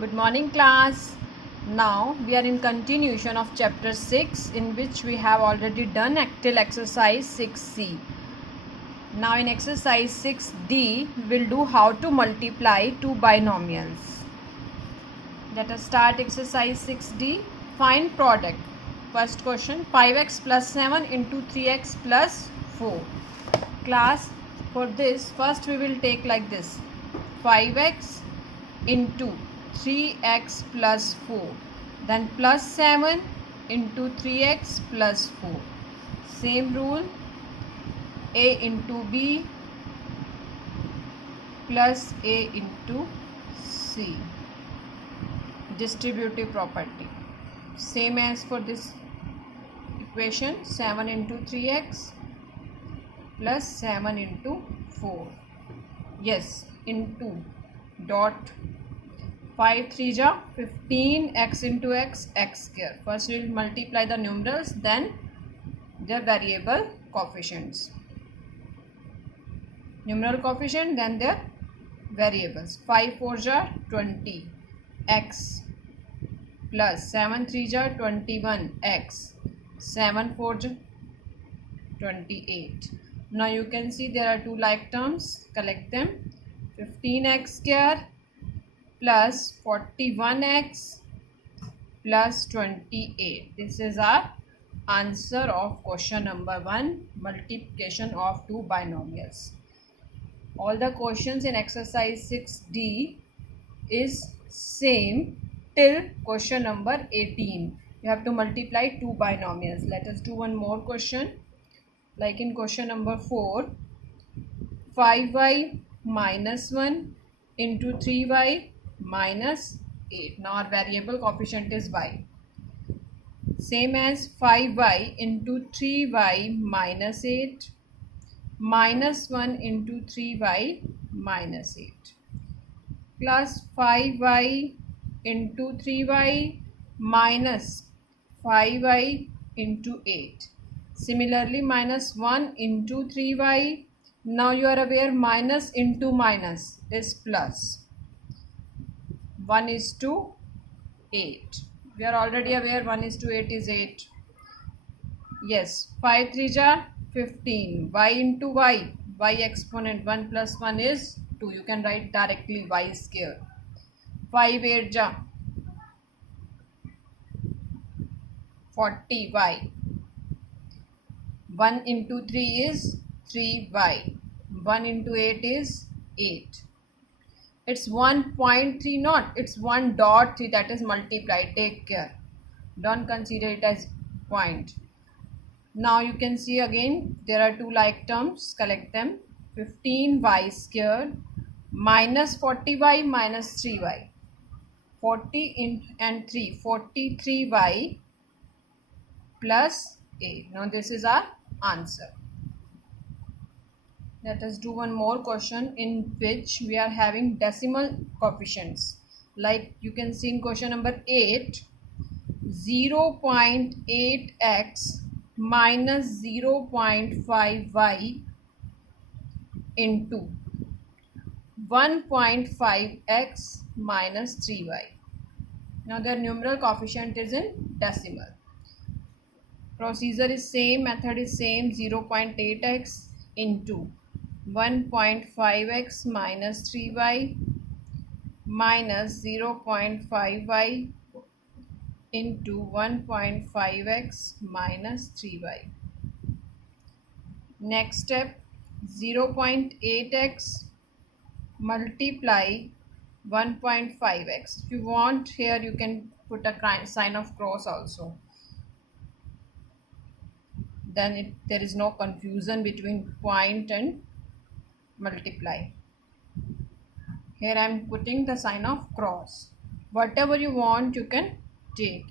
Good morning class. Now we are in continuation of chapter 6 in which we have already done till exercise 6C. Now in exercise 6D we will do how to multiply two binomials. Let us start exercise 6D. Find product. First question, 5x plus 7 into 3x plus 4. Class, for this first we will take like this, 5x into 3x plus 4, then plus 7 into 3x plus 4. Same rule, a into b plus a into c. Distributive property. Same as for this equation, 7 into 3x plus 7 into 4. Yes, into dot 5 3 ja 15, x into x, x square. First we will multiply the numerals, then their variable coefficients. Numeral coefficient, then their variables. 5 4 ja 20, x plus 7 3 ja 21, x, 7 4 ja 28. Now you can see there are two like terms, collect them. 15x square plus 41x plus 28. This is our answer of question number 1, multiplication of two binomials. All the questions in exercise 6D is same till question number 18. You have to multiply two binomials. Let us do one more question. Like in question number 4, 5y minus 1 into 3y minus 8. Now our variable coefficient is y. Same as 5y into 3y minus 8 minus 1 into 3y minus 8 plus 5y into 3y minus 5y into 8. Similarly, minus 1 into 3y. Now you are aware minus into minus is plus. 1 is to 8. We are already aware 1 is to 8 is 8. Yes, 5 3 ja 15. Y into y. Y exponent 1 plus 1 is 2. You can write directly y square. 5 8 ja 40y. 1 into 3 is 3y. 1 into 8 is 8. It's 1.3 not, it's 1.3 that is multiplied. Take care. Don't consider it as point. Now you can see again there are two like terms. Collect them. 15y squared minus 40y minus 3y. 40 and 3. 43y plus 8. Now this is our answer. Let us do one more question in which we are having decimal coefficients. Like you can see in question number 8, 0.8x minus 0.5y into 1.5x minus 3y. Now their numeral coefficient is in decimal. Procedure is same, method is same, 0.8x into 1.5x minus 3y minus 0.5y into 1.5x minus 3y. Next step, 0.8x multiply 1.5x. If you want, here you can put a sign of cross also. Then there is no confusion between point and multiply. Here I am putting the sign of cross. Whatever you want you can take,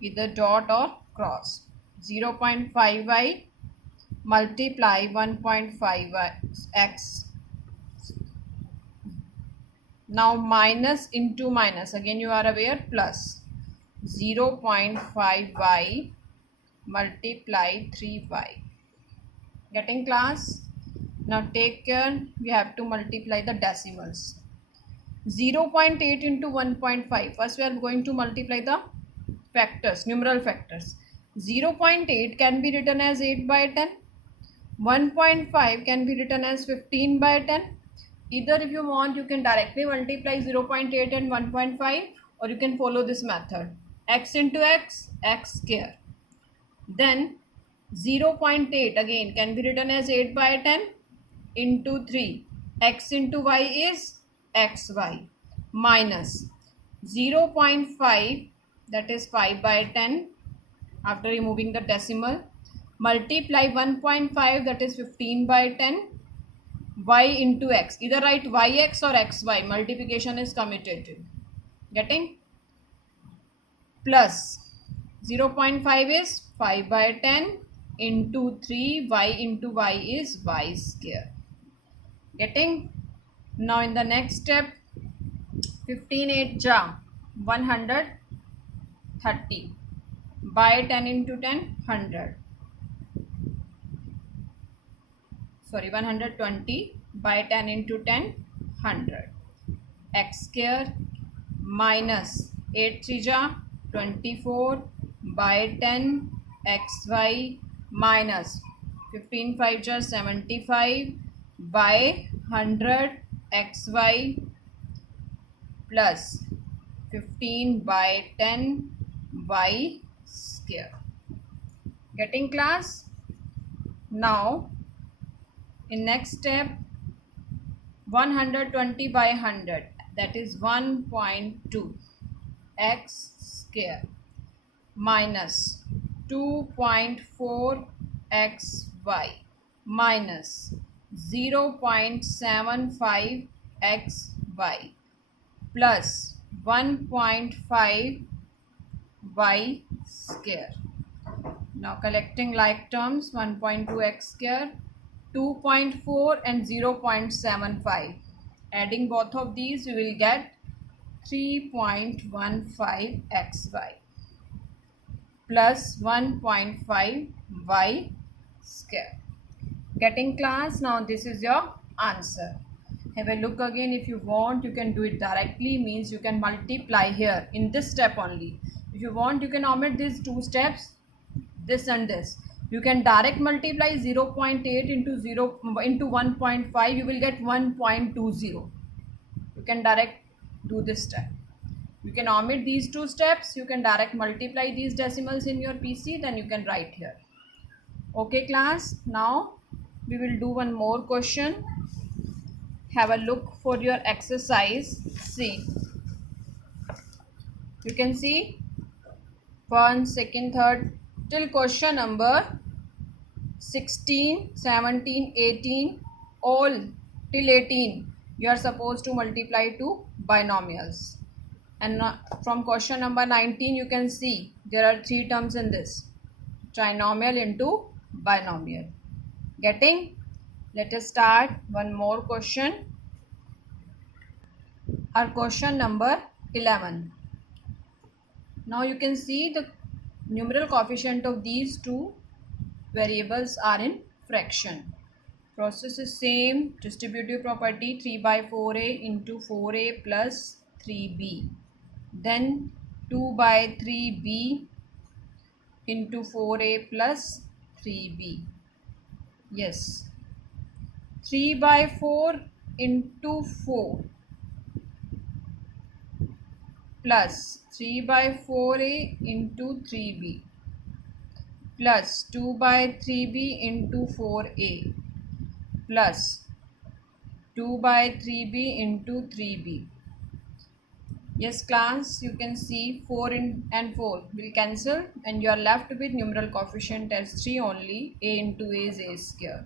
either dot or cross. 0.5y multiply 1.5x. Now minus into minus, again you are aware, plus 0.5y multiply 3y. Getting class? Now take care, we have to multiply the decimals. 0.8 into 1.5. First we are going to multiply the factors, numeral factors. 0.8 can be written as 8 by 10. 1.5 can be written as 15 by 10. Either if you want, you can directly multiply 0.8 and 1.5, or you can follow this method. X into x, x square. Then 0.8 again can be written as 8 by 10 into 3. X into y is xy minus 0.5, that is 5 by 10 after removing the decimal, multiply 1.5, that is 15 by 10, y into x. Either write yx or xy. Multiplication is commutative. Getting? Plus 0.5 is 5 by 10 into 3, y into y is y square. Getting? Now in the next step, 15 8 ja 130 by 10 into 10 100. Sorry, 120 by 10 into 10 100. X square minus 8 3 ja 24 by 10 xy minus 15 5 ja 75 by 100 xy plus 15 by 10 y square. Getting class? Now in next step, 120 by 100, that is 1.2 x square minus 2.4 xy minus 0.75 xy plus 1.5 y square. Now collecting like terms, 1.2 x square, 2.4 and 0.75. Adding both of these, we will get 3.15 xy plus 1.5 y square. Getting class? Now this is your answer. Have a look again. If you want, you can do it directly, means you can multiply here in this step only. If you want, you can omit these two steps, this and this. You can direct multiply 0.8 into 1.5. You will get 1.20. You can direct do this step. You can omit these two steps. You can direct multiply these decimals in your PC. Then you can write here. Okay class. Now we will do one more question. Have a look for your exercise. See. You can see 1, 2nd, 3rd till question number 16, 17, 18, all till 18 you are supposed to multiply to binomials. And from question number 19 you can see there are 3 terms in this, trinomial into binomial. Getting? Let us start one more question. Our question number 11. Now you can see the numeral coefficient of these two variables are in fraction. Process is same. Distributive property 3 by 4a into 4a plus 3b. Then 2 by 3b into 4a plus 3b. Yes. 3 by 4 into 4 plus 3 by 4a into 3b plus 2 by 3b into 4a plus 2 by 3b into 3b. Yes class, you can see 4 and 4 will cancel and you are left with numeral coefficient as 3 only. A into a is a square.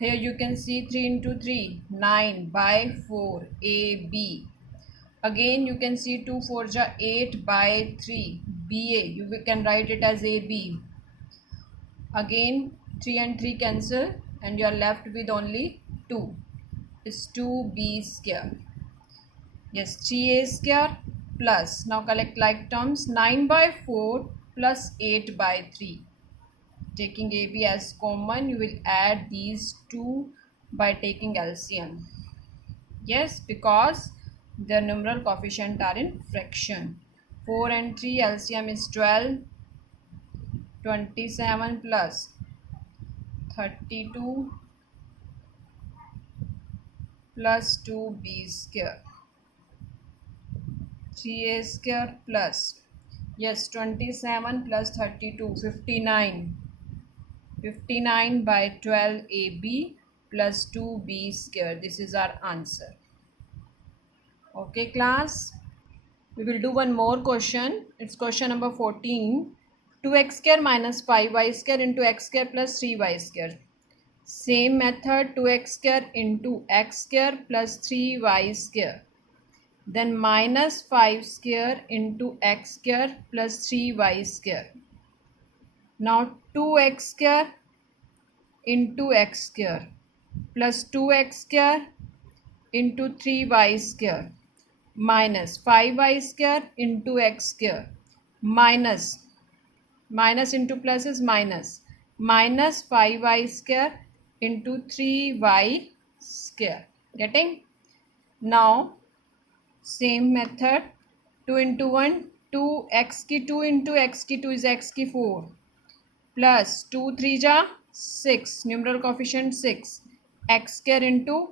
Here you can see 3 into 3, 9 by 4 ab. Again you can see 2 4 ja 8 by 3 ba. You can write it as ab. Again 3 and 3 cancel and you are left with only 2. Is 2b square. Yes, 3a square plus, now collect like terms, 9 by 4 plus 8 by 3. Taking ab as common, you will add these two by taking LCM. Yes, because Their numeral coefficient are in fraction. 4 and 3 LCM is 12. 27 plus 32 plus 2b square. 3a square plus, yes, 27 plus 32, 59. 59 by 12ab plus 2b square. This is our answer. Okay, class. We will do one more question. It's question number 14. 2x square minus 5y square into x square plus 3y square. Same method, 2x square into x square plus 3y square. Then minus 5 square into x square plus 3y square. Now 2x square into x square plus 2x square into 3y square minus 5y square into x square minus into plus is minus 5y square into 3y square. Getting? Now same method, 2 into 1, 2 x की 2 into x की 2 is x की 4 plus 2 3 जा 6, numeral coefficient 6, x square into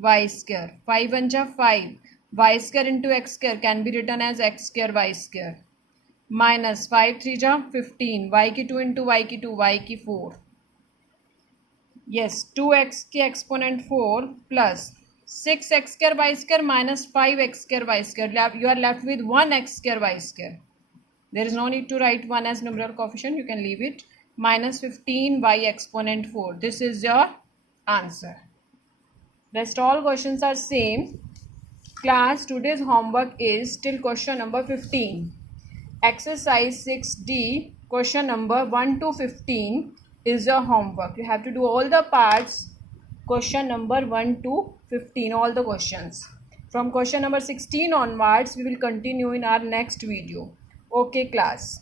y square, 5 1 जा 5, y square into x square can be written as x square y square minus 5 3 जा 15, y की 2 into y की 2, y की 4, yes, 2x की exponent 4 plus 6x square y square minus 5x square y square. You are left with 1x square y square. There is no need to write 1 as numeral coefficient. You can leave it. Minus 15y exponent 4. This is your answer. Rest all questions are same. Class, today's homework is till question number 15. Exercise 6D, question number 1 to 15 is your homework. You have to do all the parts, question number 1 to 15, all the questions. From question number 16 onwards, we will continue in our next video. Okay, class.